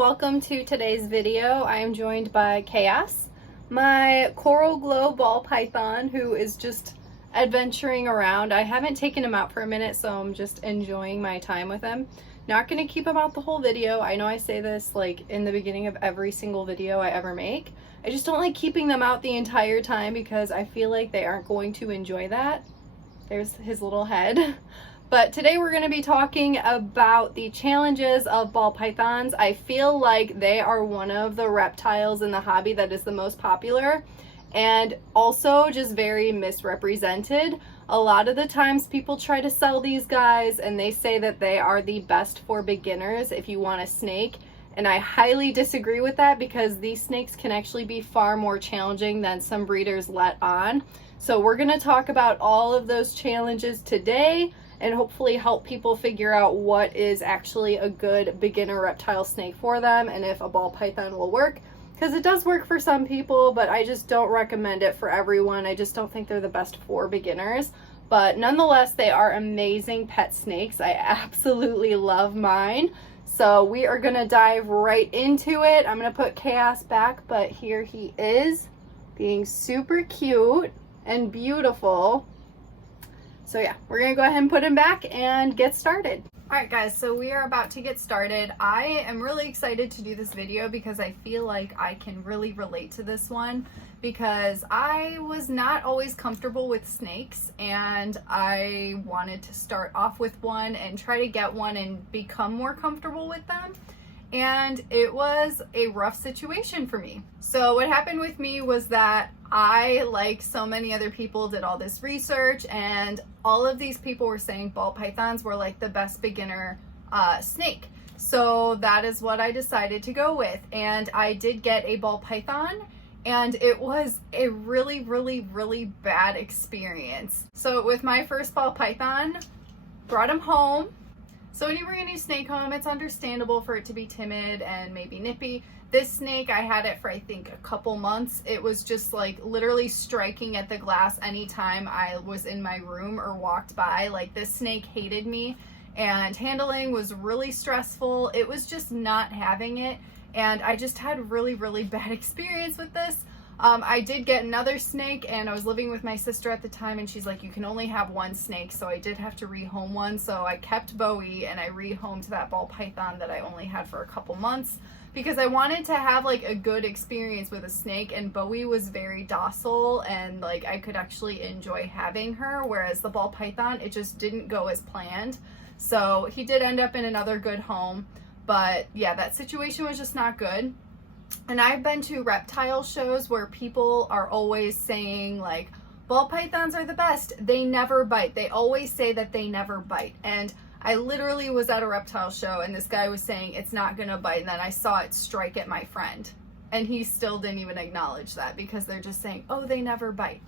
welcome to today's video. I am joined by Chaos, my coral glow ball python who is just adventuring around. I haven't taken him out for a minute, so I'm just enjoying my time with him. Not going to keep him out the whole video. I know I say this like in the beginning of every single video I ever make. I just don't like keeping them out the entire time because I feel like they aren't going to enjoy that. There's his little head. But today we're going to be talking about the challenges of ball pythons. I feel like they are one of the reptiles in the hobby that is the most popular and also just very misrepresented. A lot of the times people try to sell these guys and they say that they are the best for beginners if you want a snake. And I highly disagree with that because these snakes can actually be far more challenging than some breeders let on. So we're going to talk about all of those challenges today and hopefully help people figure out what is actually a good beginner reptile snake for them and if a ball python will work. Because it does work for some people, but I just don't recommend it for everyone. I just don't think they're the best for beginners. But nonetheless, they are amazing pet snakes. I absolutely love mine. So we are going to dive right into it. I'm going to put Chaos back, but here he is being super cute and beautiful. So yeah, we're gonna go ahead and put him back and get started. All right guys, so we are about to get started. I am really excited to do this video because I feel like I can really relate to this one because I was not always comfortable with snakes and I wanted to start off with one and try to get one and become more comfortable with them. And it was a rough situation for me. So what happened with me was that I, like so many other people, did all this research and all of these people were saying ball pythons were like the best beginner snake. So that is what I decided to go with. And I did get a ball python and it was a really bad experience. So with my first ball python, brought him home. So when you bring a new snake home, it's understandable for it to be timid and maybe nippy. This snake, I had it for I think a couple months. It was just like literally striking at the glass anytime I was in my room or walked by. Like this snake hated me and handling was really stressful. It was just not having it. And I just had really bad experience with this. I did get another snake and I was living with my sister at the time and she's like, you can only have one snake. So I did have to rehome one. So I kept Bowie and I rehomed that ball python that I only had for a couple months because I wanted to have like a good experience with a snake, and Bowie was very docile and like I could actually enjoy having her, whereas the ball python, it just didn't go as planned. So he did end up in another good home, but yeah, that situation was just not good. And I've been to reptile shows where people are always saying like, ball pythons are the best. They never bite. They always say that they never bite. And I literally was at a reptile show and this guy was saying it's not gonna bite. And then I saw it strike at my friend. And he still didn't even acknowledge that because they're just saying, oh, they never bite.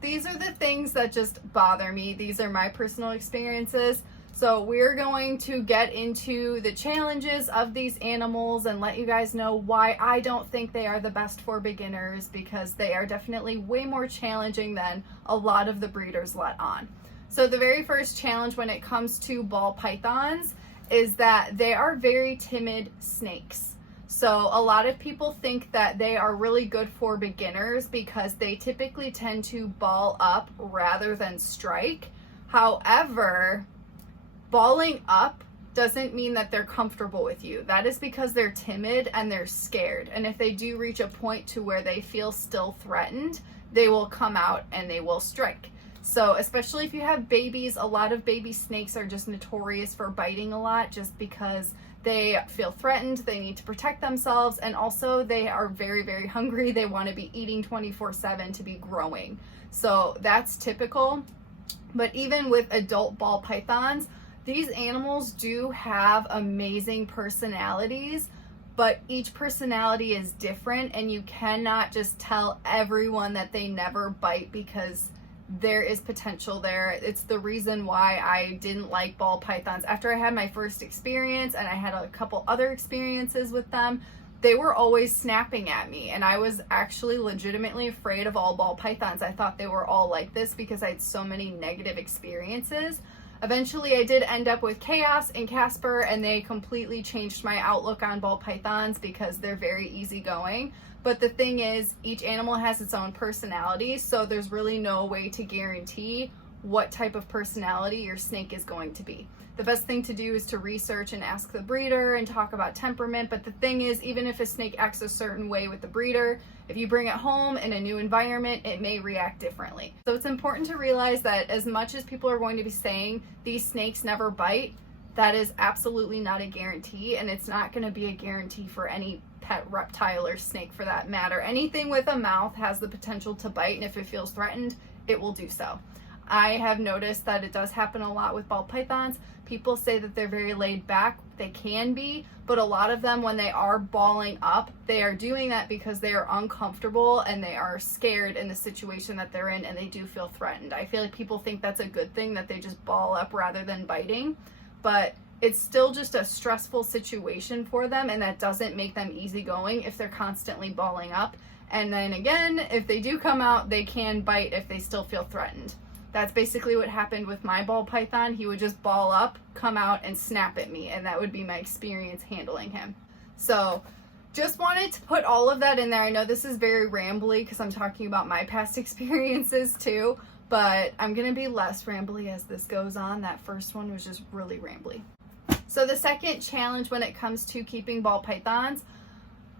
These are the things that just bother me. These are my personal experiences. So we're going to get into the challenges of these animals and let you guys know why I don't think they are the best for beginners, because they are definitely way more challenging than a lot of the breeders let on. So the very first challenge when it comes to ball pythons is that they are very timid snakes. So a lot of people think that they are really good for beginners because they typically tend to ball up rather than strike. However, balling up doesn't mean that they're comfortable with you. That is because they're timid and they're scared. And if they do reach a point to where they feel still threatened, they will come out and they will strike. So especially if you have babies, a lot of baby snakes are just notorious for biting a lot just because they feel threatened, they need to protect themselves, and also they are very hungry. They want to be eating 24/7 to be growing. So that's typical. But even with adult ball pythons, these animals do have amazing personalities, but each personality is different and you cannot just tell everyone that they never bite because there is potential there. It's the reason why I didn't like ball pythons. After I had my first experience and I had a couple other experiences with them, they were always snapping at me and I was actually legitimately afraid of all ball pythons. I thought they were all like this because I had so many negative experiences. Eventually I did end up with Chaos and Casper, and they completely changed my outlook on ball pythons because they're very easygoing. But the thing is, each animal has its own personality, so there's really no way to guarantee what type of personality your snake is going to be. The best thing to do is to research and ask the breeder and talk about temperament. But the thing is, even if a snake acts a certain way with the breeder, if you bring it home in a new environment, it may react differently. So it's important to realize that as much as people are going to be saying these snakes never bite, that is absolutely not a guarantee, and it's not going to be a guarantee for any pet reptile or snake for that matter. Anything with a mouth has the potential to bite, and if it feels threatened, it will do so. I have noticed that it does happen a lot with ball pythons. People say that they're very laid back. They can be, but a lot of them, when they are balling up, they are doing that because they are uncomfortable and they are scared in the situation that they're in, and they do feel threatened. I feel like people think that's a good thing, that they just ball up rather than biting, but it's still just a stressful situation for them, and that doesn't make them easygoing if they're constantly balling up. And then again, if they do come out, they can bite if they still feel threatened. That's basically what happened with my ball python. He would just ball up, come out, and snap at me, and that would be my experience handling him. So just wanted to put all of that in there. I know this is very rambly because I'm talking about my past experiences too, but I'm going to be less rambly as this goes on. That first one was just really rambly. So the second challenge when it comes to keeping ball pythons,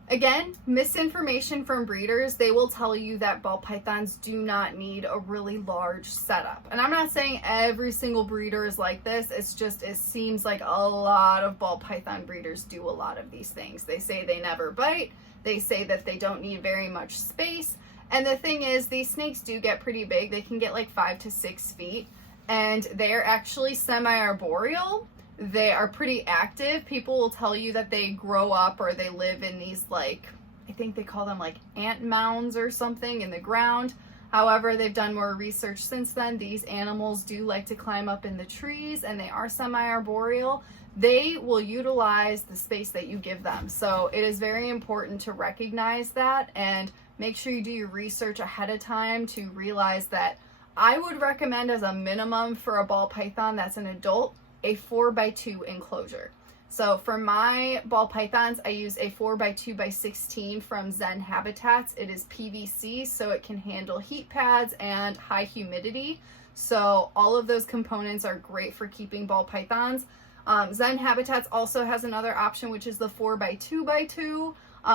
again, misinformation from breeders. They will tell you that ball pythons do not need a really large setup. And I'm not saying every single breeder is like this. It's just, it seems like a lot of ball python breeders do a lot of these things. They say they never bite. They say that they don't need very much space. And the thing is, these snakes do get pretty big. They can get like 5 to 6 feet. And they're actually semi-arboreal. They are pretty active. People will tell you that they grow up or they live in these, like, I think they call them like ant mounds or something in the ground. However, they've done more research since then. These animals do like to climb up in the trees, and they are semi-arboreal. They will utilize the space that you give them. So it is very important to recognize that and make sure you do your research ahead of time to realize that I would recommend, as a minimum for a ball python that's an adult, a 4x2 enclosure. So for my ball pythons, I use a 4x2x16 from Zen Habitats. It is PVC, so it can handle heat pads and high humidity. So all of those components are great for keeping ball pythons. Zen Habitats also has another option, which is the 4x2x2,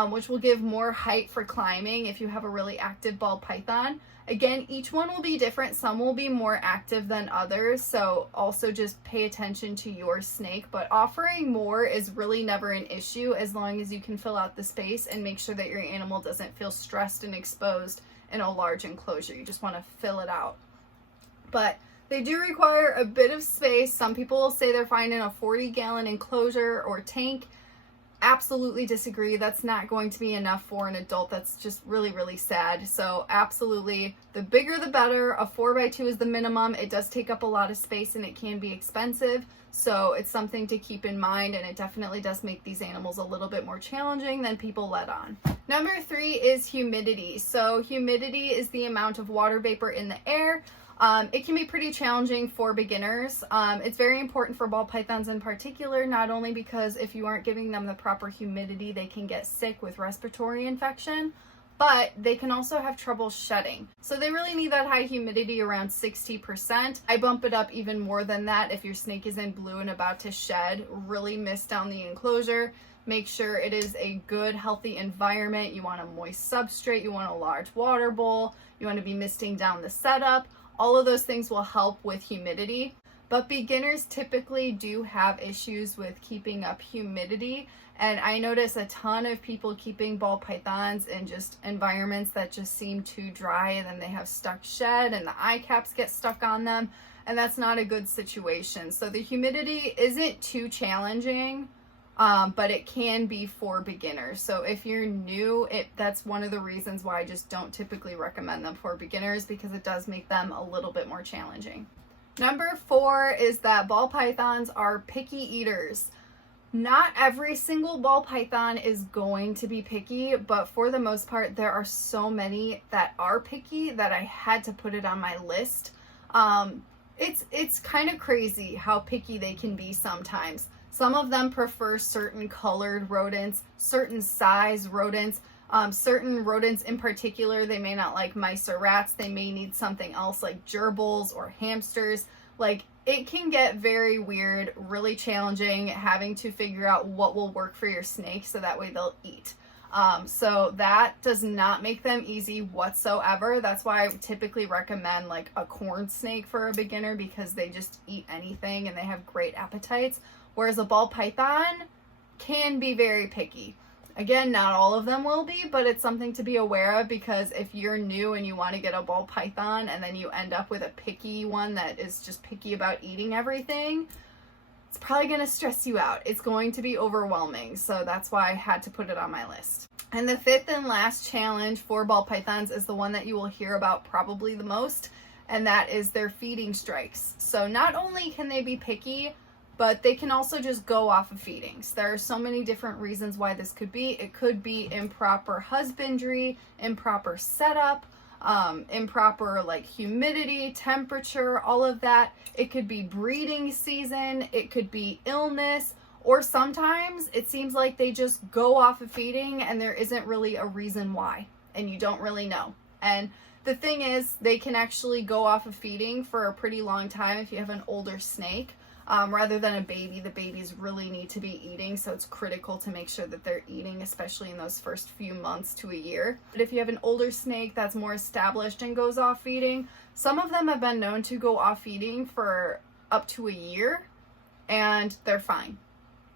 which will give more height for climbing if you have a really active ball python. Again, each one will be different. Some will be more active than others, so also just pay attention to your snake. But offering more is really never an issue as long as you can fill out the space and make sure that your animal doesn't feel stressed and exposed in a large enclosure. You just want to fill it out. But they do require a bit of space. Some people will say they're fine in a 40-gallon enclosure or tank. Absolutely disagree. That's not going to be enough for an adult. That's just really, really sad. So absolutely, the bigger the better. A 4x2 is the minimum. It does take up a lot of space and it can be expensive. So it's something to keep in mind, and it definitely does make these animals a little bit more challenging than people let on. Number 3 is humidity. So humidity is the amount of water vapor in the air. It can be pretty challenging for beginners. It's very important for ball pythons in particular, not only because if you aren't giving them the proper humidity, they can get sick with respiratory infection, but they can also have trouble shedding. So they really need that high humidity around 60%. I bump it up even more than that if your snake is in blue and about to shed. Really mist down the enclosure. Make sure it is a good, healthy environment. You want a moist substrate. You want a large water bowl. You want to be misting down the setup. All of those things will help with humidity, but beginners typically do have issues with keeping up humidity. And I notice a ton of people keeping ball pythons in just environments that just seem too dry, and then they have stuck shed and the eye caps get stuck on them, and that's not a good situation. So the humidity isn't too challenging, but it can be for beginners. So if you're new, that's one of the reasons why I just don't typically recommend them for beginners, because it does make them a little bit more challenging. Number 4 is that ball pythons are picky eaters. Not every single ball python is going to be picky, but for the most part, there are so many that are picky that I had to put it on my list. It's kind of crazy how picky they can be sometimes. Some of them prefer certain colored rodents, certain size rodents, certain rodents in particular. They may not like mice or rats. They may need something else like gerbils or hamsters. Like, it can get very weird, really challenging, having to figure out what will work for your snake so that way they'll eat. So that does not make them easy whatsoever. That's why I typically recommend like a corn snake for a beginner, because they just eat anything and they have great appetites. Whereas a ball python can be very picky. Again, not all of them will be, but it's something to be aware of, because if you're new and you want to get a ball python and then you end up with a picky one that is just picky about eating everything, it's probably going to stress you out. It's going to be overwhelming. So that's why I had to put it on my list. And the fifth and last challenge for ball pythons is the one that you will hear about probably the most, and that is their feeding strikes. So not only can they be picky, but they can also just go off of feedings. There are so many different reasons why this could be. It could be improper husbandry, improper setup, improper like humidity, temperature, all of that. It could be breeding season, it could be illness, or sometimes it seems like they just go off of feeding and there isn't really a reason why, and you don't really know. And the thing is, they can actually go off of feeding for a pretty long time if you have an older snake. Rather than a baby. The babies really need to be eating, so it's critical to make sure that they're eating, especially in those first few months to a year. But if you have an older snake that's more established and goes off feeding, some of them have been known to go off feeding for up to a year, and they're fine.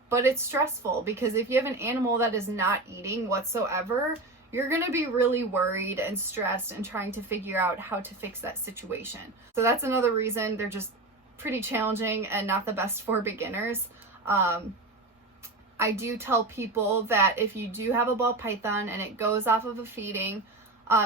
But it's stressful, because if you have an animal that is not eating whatsoever, you're going to be really worried and stressed and trying to figure out how to fix that situation. So that's another reason they're just pretty challenging and not the best for beginners. I do tell people that if you do have a ball python and it goes off of a feeding,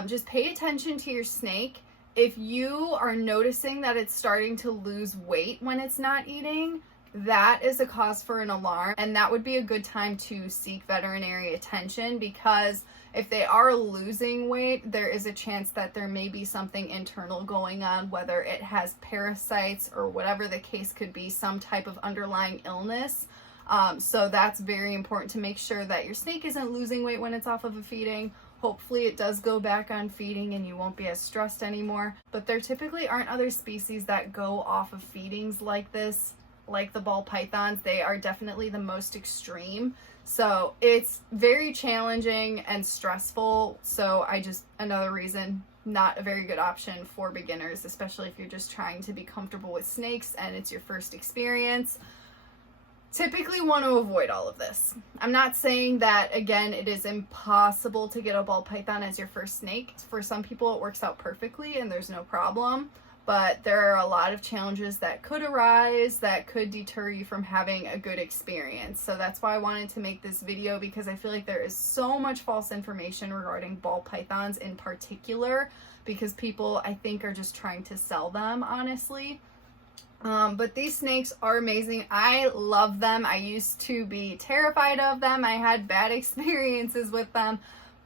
just pay attention to your snake. If you are noticing that it's starting to lose weight when it's not eating, that is a cause for an alarm, and that would be a good time to seek veterinary attention, because if they are losing weight, there is a chance that there may be something internal going on, whether it has parasites or whatever the case could be, some type of underlying illness. So that's very important to make sure that your snake isn't losing weight when it's off of a feeding. Hopefully it does go back on feeding and you won't be as stressed anymore. But there typically aren't other species that go off of feedings like this, like the ball pythons. They are definitely the most extreme. So it's very challenging and stressful. So another reason, not a very good option for beginners, especially if you're just trying to be comfortable with snakes and it's your first experience. Typically want to avoid all of this. I'm not saying that, again, it is impossible to get a ball python as your first snake. For some people it works out perfectly and there's no problem. But there are a lot of challenges that could arise that could deter you from having a good experience. So that's why I wanted to make this video, because I feel like there is so much false information regarding ball pythons in particular, because people, I think, are just trying to sell them, honestly. But these snakes are amazing. I love them. I used to be terrified of them. I had bad experiences with them.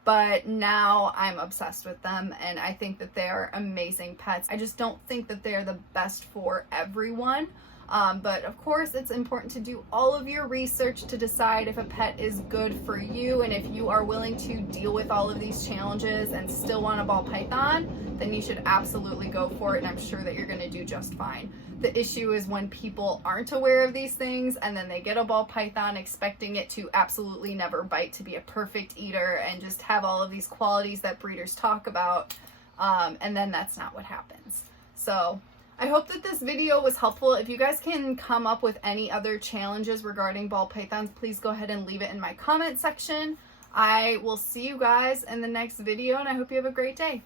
But now I'm obsessed with them, and I think that they are amazing pets. I just don't think that they're the best for everyone. But of course, it's important to do all of your research to decide if a pet is good for you, and if you are willing to deal with all of these challenges and still want a ball python, then you should absolutely go for it, and I'm sure that you're going to do just fine. The issue is when people aren't aware of these things and then they get a ball python expecting it to absolutely never bite, to be a perfect eater and just have all of these qualities that breeders talk about, and then that's not what happens. So I hope that this video was helpful. If you guys can come up with any other challenges regarding ball pythons, please go ahead and leave it in my comment section. I will see you guys in the next video, and I hope you have a great day.